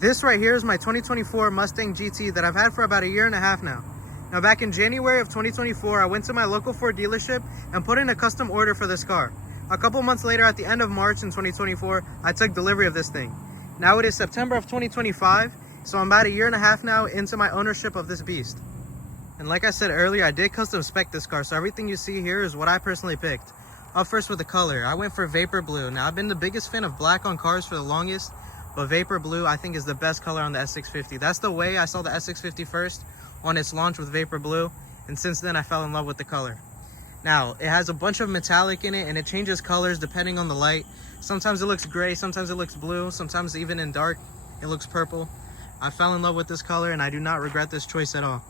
This right here is my 2024 Mustang GT that I've had for about a year and a half now. Now back in January of 2024, I went to my local Ford dealership and put in a custom order for this car. A couple months later, at the end of March in 2024, I took delivery of this thing. Now it is September of 2025, so I'm about a year and a half now into my ownership of this beast. And like I said earlier, I did custom spec this car, so everything you see here is what I personally picked. Up first with the color, I went for Vapor Blue. Now I've been the biggest fan of black on cars for the longest, but Vapor Blue I think is the best color on the S650. That's the way I saw the S650 first, on its launch with Vapor Blue, and since then I fell in love with the color. Now it has a bunch of metallic in it, and it changes colors depending on the light. Sometimes it looks gray, sometimes it looks blue, sometimes even in dark it looks purple. I fell in love with this color and I do not regret this choice at all.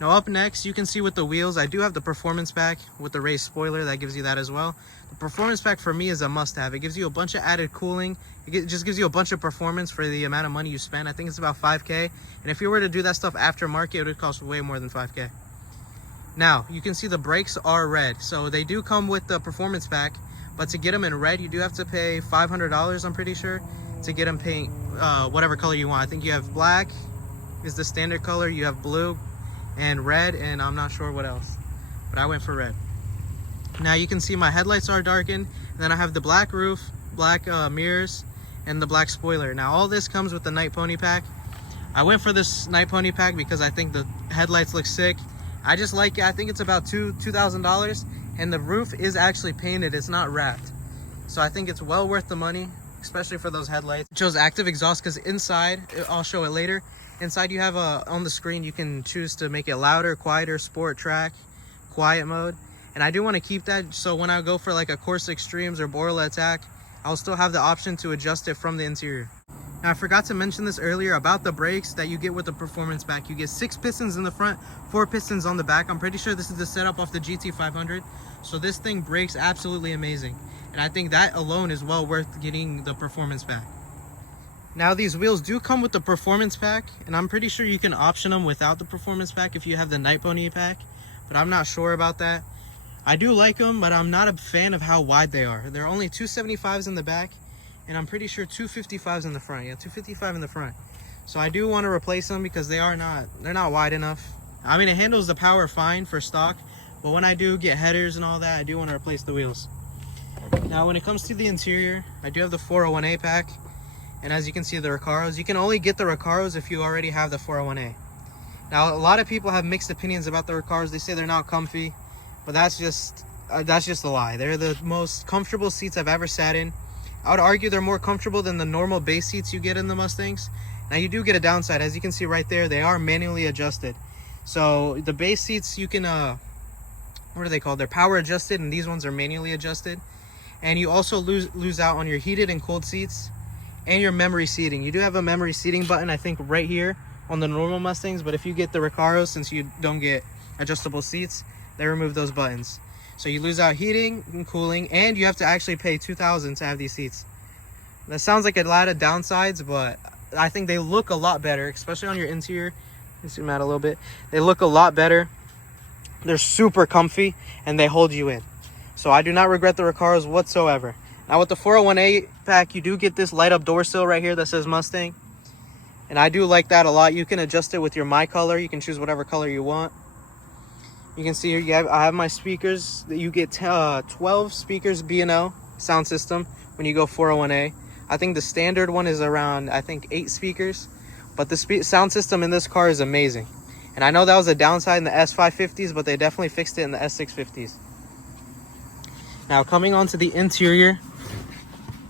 Now up next, you can see with the wheels, I do have the performance pack with the raised spoiler that gives you that as well. The performance pack for me is a must-have. It gives you a bunch of added cooling. It just gives you a bunch of performance for the amount of money you spend. I think it's about 5K. And if you were to do that stuff aftermarket, it would cost way more than 5K. Now, you can see the brakes are red. So they do come with the performance pack, but to get them in red, you do have to pay $500, I'm pretty sure, to get them paint whatever color you want. I think you have black is the standard color. You have blue and red, and I'm not sure what else, but I went for red. Now you can see my headlights are darkened, and then I have the black roof, black mirrors, and the black spoiler. Now all this comes with the Night Pony pack. I went for this Night Pony pack because I think the headlights look sick. I just like it. I think it's about $2,000, and the roof is actually painted, it's not wrapped, so I think it's well worth the money, especially for those headlights. It shows active exhaust because inside, I'll show it later, inside you have on the screen you can choose to make it louder, quieter, sport, track, quiet mode. And I do want to keep that, so when I go for like a Corsa Extremes or Borla Attack, I'll still have the option to adjust it from the interior. Now I forgot to mention this earlier about the brakes that you get with the performance pack. You get 6 pistons in the front, 4 pistons on the back. I'm pretty sure this is the setup off the GT500. So this thing brakes absolutely amazing. And I think that alone is well worth getting the performance pack. Now these wheels do come with the performance pack, and I'm pretty sure you can option them without the performance pack if you have the Night Pony pack, but I'm not sure about that. I do like them, but I'm not a fan of how wide they are. They're only 275s in the back, and I'm pretty sure 255s in the front. Yeah, 255 in the front. So I do want to replace them because they're not wide enough. I mean, it handles the power fine for stock, but when I do get headers and all that, I do want to replace the wheels. Now when it comes to the interior, I do have the 401A pack. And as you can see, the Recaros, you can only get the Recaros if you already have the 401A. Now, a lot of people have mixed opinions about the Recaros. They say they're not comfy, but that's just a lie. They're the most comfortable seats I've ever sat in. I would argue they're more comfortable than the normal base seats you get in the Mustangs. Now, you do get a downside. As you can see right there, they are manually adjusted. So the base seats, you can, what are they called? They're power adjusted, and these ones are manually adjusted. And you also lose out on your heated and cold seats and your memory seating. You do have a memory seating button, I think, right here on the normal Mustangs, but if you get the Recaros, since you don't get adjustable seats, they remove those buttons. So you lose out heating and cooling, and you have to actually pay $2,000 to have these seats. That sounds like a lot of downsides, but I think they look a lot better, especially on your interior. Let me zoom out a little bit. They look a lot better. They're super comfy, and they hold you in. So I do not regret the Recaros whatsoever. Now with the 401A pack, you do get this light up door sill right here that says Mustang. And I do like that a lot. You can adjust it with your My Color. You can choose whatever color you want. You can see here, I have my speakers. You get 12 speakers B&O sound system when you go 401A. I think the standard one is around, I think, 8 speakers. But the sound system in this car is amazing. And I know that was a downside in the S550s, but they definitely fixed it in the S650s. Now coming on to the interior,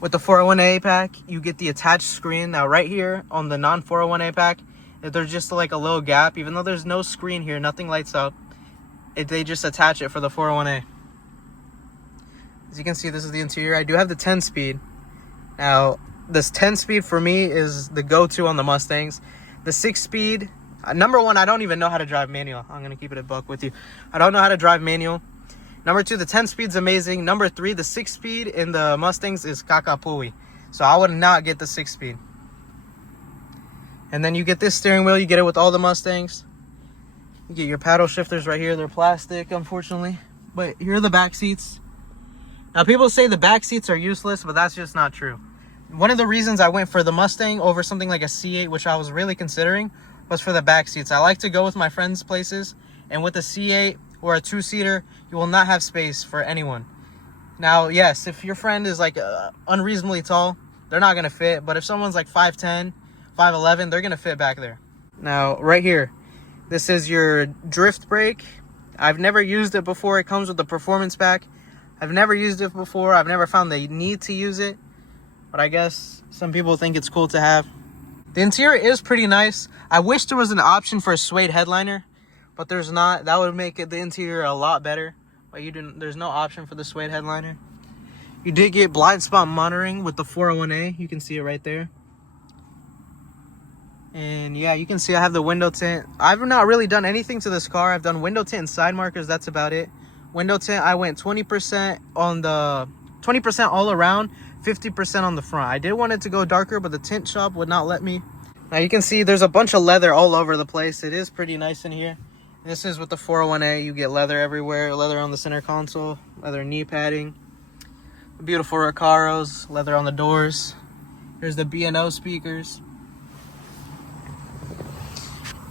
with the 401A pack, you get the attached screen. Now right here on the non-401A pack, there's just like a little gap. Even though there's no screen here, nothing lights up, they just attach it for the 401A. As you can see, this is the interior. I do have the 10-speed. Now, this 10-speed for me is the go-to on the Mustangs. The 6-speed, number one, I don't even know how to drive manual. I'm going to keep it a buck with you. I don't know how to drive manual. Number 2, the 10-speed's amazing. Number 3, the 6-speed in the Mustangs is kakapui. So I would not get the 6-speed. And then you get this steering wheel. You get it with all the Mustangs. You get your paddle shifters right here. They're plastic, unfortunately. But here are the back seats. Now, people say the back seats are useless, but that's just not true. One of the reasons I went for the Mustang over something like a C8, which I was really considering, was for the back seats. I like to go with my friends' places, and with a C8 or a two-seater, you will not have space for anyone. Now, yes, if your friend is like unreasonably tall, they're not going to fit. But if someone's like 5'10", 5'11", they're going to fit back there. Now, right here, this is your drift brake. I've never used it before. It comes with the performance pack. I've never used it before. I've never found the need to use it. But I guess some people think it's cool to have. The interior is pretty nice. I wish there was an option for a suede headliner, but there's not. That would make the interior a lot better. But there's no option for the suede headliner. You did get blind spot monitoring with the 401A. You can see it right there. And yeah, you can see I have the window tint. I've not really done anything to this car. I've done window tint and side markers. That's about it. Window tint, I went 20% on the 20% all around, 50% on the front. I did want it to go darker, but the tint shop would not let me. Now you can see there's a bunch of leather all over the place. It is pretty nice in here. This is with the 401A. You get leather everywhere. Leather on the center console. Leather knee padding. Beautiful Recaros. Leather on the doors. Here's the B&O speakers.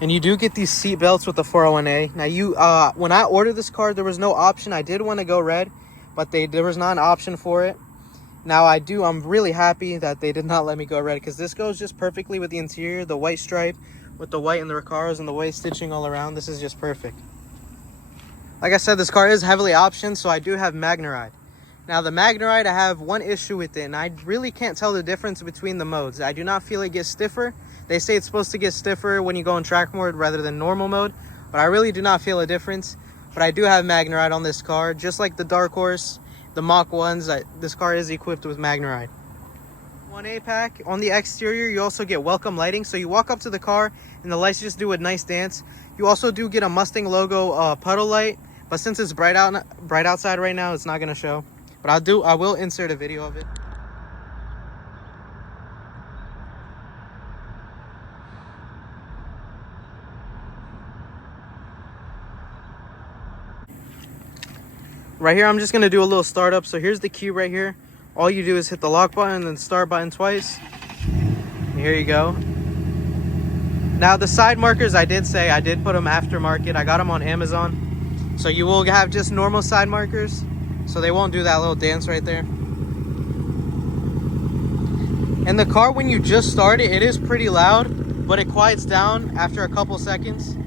And you do get these seat belts with the 401A. Now when I ordered this car, there was no option. I did want to go red, but there was not an option for it. Now I'm really happy that they did not let me go red, because this goes just perfectly with the interior, the white stripe with the white and the Recaros and the white stitching all around. This is just perfect. Like I said, this car is heavily optioned, so I do have MagneRide. Now the MagneRide, I have one issue with it, and I really can't tell the difference between the modes. I do not feel it gets stiffer. They say it's supposed to get stiffer when you go in track mode rather than normal mode, but I really do not feel a difference. But I do have MagneRide on this car, just like the Dark Horse, the Mach 1s. This car is equipped with MagneRide. 1A pack. On the exterior, you also get welcome lighting. So you walk up to the car and the lights just do a nice dance. You also do get a Mustang logo puddle light, but since it's bright outside right now, it's not going to show. But I will insert a video of it. Right here, I'm just going to do a little startup. So here's the key right here. All you do is hit the lock button and then start button twice. And here you go. Now the side markers, I did put them aftermarket. I got them on Amazon. So you will have just normal side markers. So they won't do that little dance right there. And the car, when you just start it, it is pretty loud, but it quiets down after a couple seconds.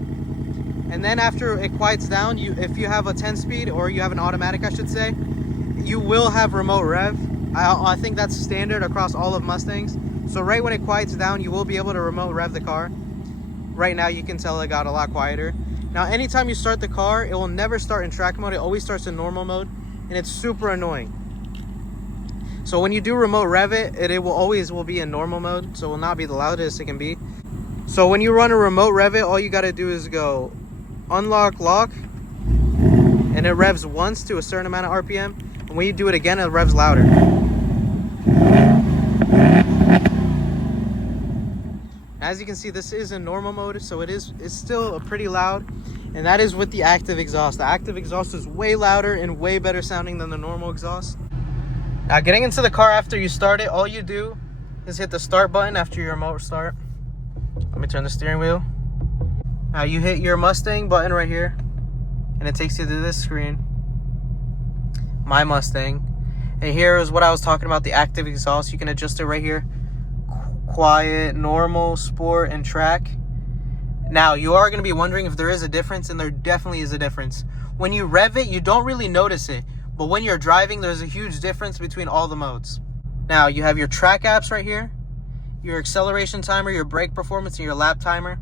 And then after it quiets down, if you have a 10-speed or you have an automatic, I should say, you will have remote rev. I think that's standard across all of Mustangs. So right when it quiets down, you will be able to remote rev the car. Right now, you can tell it got a lot quieter. Now, anytime you start the car, it will never start in track mode. It always starts in normal mode, and it's super annoying. So when you do remote rev it, it will always be in normal mode, so it will not be the loudest it can be. So when you run a remote rev it, all you got to do is go unlock lock, and it revs once to a certain amount of RPM, and when you do it again, it revs louder. As you can see, this is in normal mode, so it's still pretty loud, and that is with the active exhaust. The active exhaust is way louder and way better sounding than the normal exhaust. Now, getting into the car after you start it, all you do is hit the start button after your remote start. Let me turn the steering wheel. Now you hit your Mustang button right here, and it takes you to this screen. My Mustang. And here is what I was talking about, the active exhaust. You can adjust it right here. Quiet, normal, sport, and track. Now, you are going to be wondering if there is a difference, and there definitely is a difference. When you rev it, you don't really notice it. But when you're driving, there's a huge difference between all the modes. Now, you have your track apps right here. Your acceleration timer, your brake performance, and your lap timer.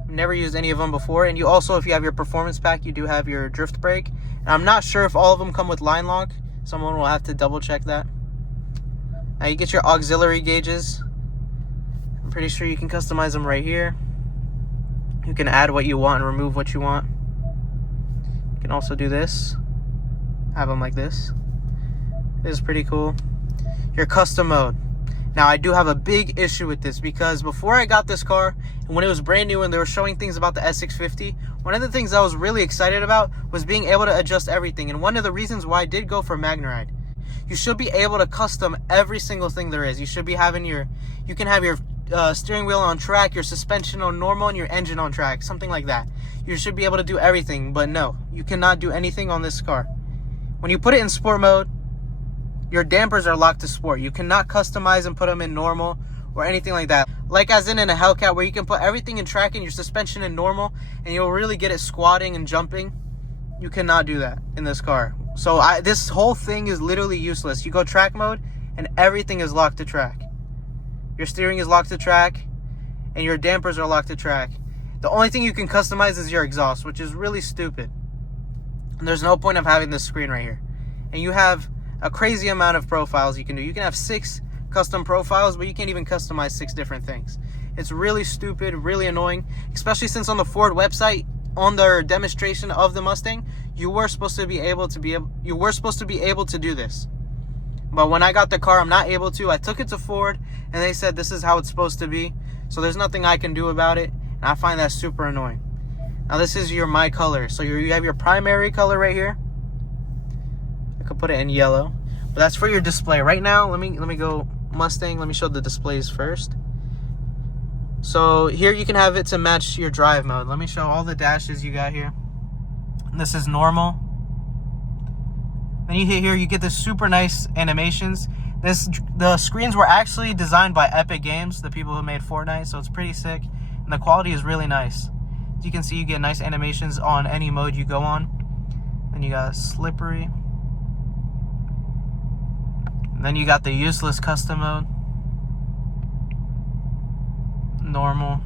I've never used any of them before. And you also, if you have your performance pack, you do have your drift brake. And I'm not sure if all of them come with line lock. Someone will have to double check that. Now, you get your auxiliary gauges. I'm pretty sure you can customize them right here. You can add what you want and remove what you want. You can also do this. Have them like this. This is pretty cool. Your custom mode. Now, I do have a big issue with this, because before I got this car, and when it was brand new and they were showing things about the S650, one of the things I was really excited about was being able to adjust everything. And one of the reasons why I did go for MagneRide. you should be able to custom every single thing there is. You should be having you can have your steering wheel on track, your suspension on normal, and your engine on track, something like that. You should be able to do everything, but no, you cannot do anything on this car. When you put it in sport mode, your dampers are locked to sport. You cannot customize and put them in normal or anything like that. Like as in a Hellcat, where you can put everything in track and your suspension in normal, and you'll really get it squatting and jumping. You cannot do that in this car. So this whole thing is literally useless. You go track mode, and everything is locked to track. Your steering is locked to track, and your dampers are locked to track. The only thing you can customize is your exhaust, which is really stupid. And there's no point of having this screen right here. And you have a crazy amount of profiles you can do. You can have 6 custom profiles, but you can't even customize 6 different things. It's really stupid, really annoying, especially since on the Ford website, on their demonstration of the Mustang, you were supposed to be able to do this. But when I got the car, I'm not able to. I took it to Ford, and they said this is how it's supposed to be. So there's nothing I can do about it, and I find that super annoying. Now this is your my color. So you have your primary color right here. I could put it in yellow, but that's for your display. Right now, let me go Mustang. Let me show the displays first. So here you can have it to match your drive mode. Let me show all the dashes you got here. This is normal. Then you hit here, you get this super nice animations. The screens were actually designed by Epic Games, the people who made Fortnite, so it's pretty sick. And the quality is really nice. As you can see, you get nice animations on any mode you go on. Then you got slippery. And then you got the useless custom mode. Normal.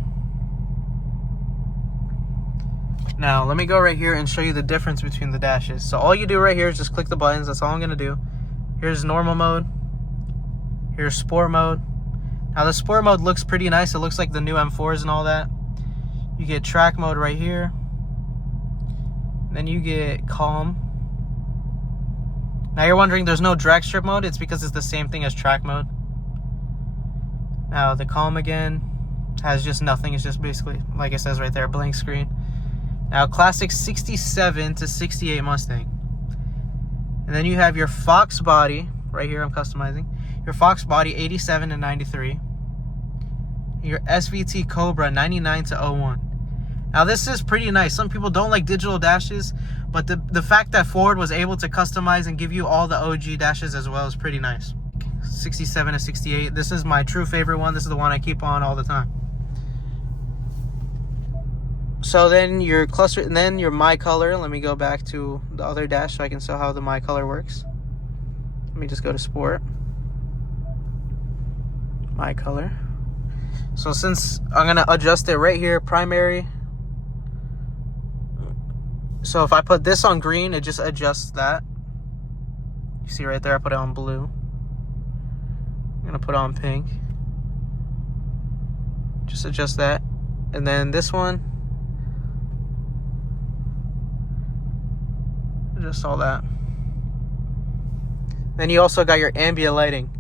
Now let me go right here and show you the difference between the dashes. So all you do right here is just click the buttons. That's all I'm gonna do. Here's normal mode. Here's sport mode. Now the sport mode looks pretty nice. It looks like the new M4s and all that. You get track mode right here. Then you get calm. Now you're wondering there's no drag strip mode. It's because it's the same thing as track mode. Now the calm again has just nothing. It's just basically, like it says right there, blank screen. Now classic 67 to 68 Mustang. And then you have your Fox body right here. I'm customizing your Fox body 87 to 93. Your SVT Cobra 99 to 01. Now this is pretty nice. Some people don't like digital dashes, but the fact that Ford was able to customize and give you all the OG dashes as well is pretty nice. 67 to 68. This is my true favorite one. This is the one I keep on all the time. So then your cluster, and then your my color. Let me go back to the other dash so I can show how the my color works. Let me just go to sport. My color. So since I'm gonna adjust it right here, primary. So if I put this on green, it just adjusts that. You see right there, I put it on blue. I'm gonna put it on pink. Just adjust that. And then this one, just all that. Then you also got your ambient lighting.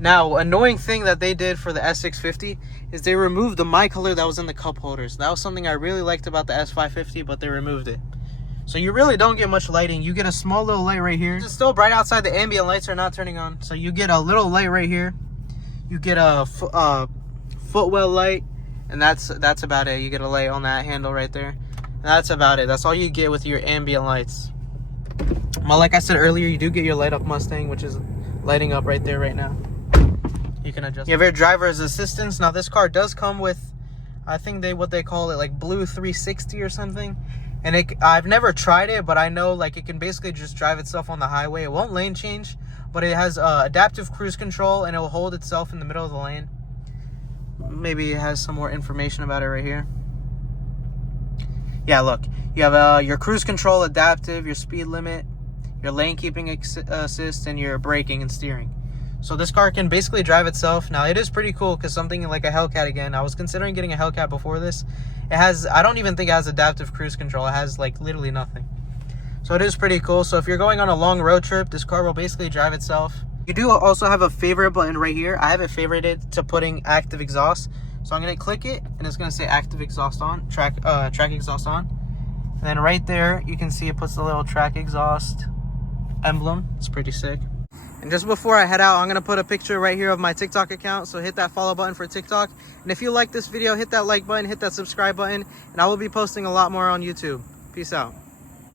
Now, annoying thing that they did for the S650 is they removed the my color that was in the cup holders. That was something I really liked about the S550, but they removed it. So you really don't get much lighting. You get a small little light right here. It's still bright outside. The ambient lights are not turning on. So you get a little light right here. You get a footwell light, and that's about it. You get a light on that handle right there. And that's about it. That's all you get with your ambient lights. Well, like I said earlier, you do get your light up Mustang, which is lighting up right there right now. You can adjust. You have your driver's assistance. Now this car does come with, I think what they call it, like Blue 360 or something. And I've never tried it, but I know like it can basically just drive itself on the highway. It won't lane change, but it has adaptive cruise control, and it will hold itself in the middle of the lane. Maybe it has some more information about it right here. Yeah, look, you have your cruise control, adaptive, your speed limit, your lane keeping assist, and your braking and steering. So this car can basically drive itself. Now it is pretty cool because something like a Hellcat, again, I was considering getting a Hellcat before this. It has, I don't even think it has adaptive cruise control. It has like literally nothing. So it is pretty cool. So if you're going on a long road trip, this car will basically drive itself. You do also have a favorite button right here. I have it favorited to putting active exhaust. So I'm going to click it, and it's going to say active exhaust on, track exhaust on. And then right there, you can see it puts the little track exhaust emblem. It's pretty sick. And just before I head out, I'm going to put a picture right here of my TikTok account. So hit that follow button for TikTok. And if you like this video, hit that like button, hit that subscribe button. And I will be posting a lot more on YouTube. Peace out.